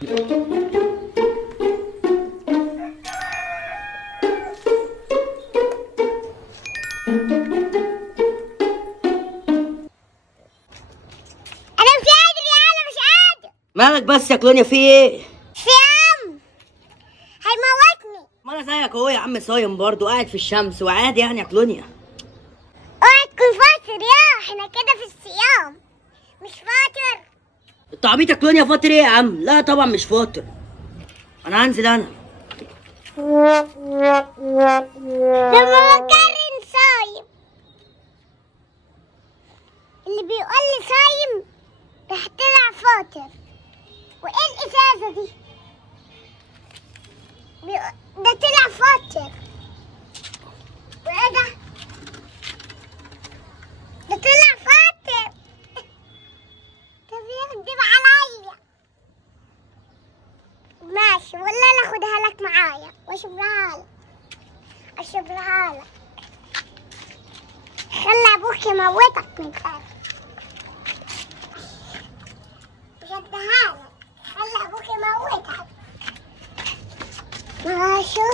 مالك بس يا كلونيا، في ايه؟ في عم هيموتني. ما انا زيك اهو يا عم، صايم برضه قاعد في الشمس وعادي يعني يا كلونيا. اوعى تكون فاطر يا احنا كده في الصيام. مش فاطر؟ انت عبيط يا كلونيا، فاطر ايه يا عم؟ لا طبعا مش فاطر. انا هنزل انا. لما بكرن صايم، اللي بيقول لي صايم راح طلع فاطر. وايه الازازه دي؟ ده طلع فاطر. وايه ده؟ ده طلع فاطر. ده بيكدب عليا. ماشي والله لا اخدها لك معايا واشربها لك. خلي ابوك يموتك من تاني. مش هديها لك، خلي ابوك يموتك. ماشي.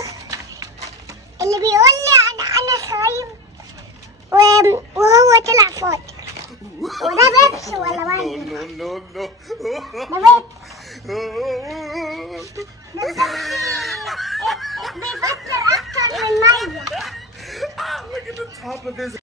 اللي بيقول لي انا صايم وهو طلع فاطر. وده بيبسي ولا وين؟ نو ده بيبسي. بيفطر اكتر من ميه. Look at the top of his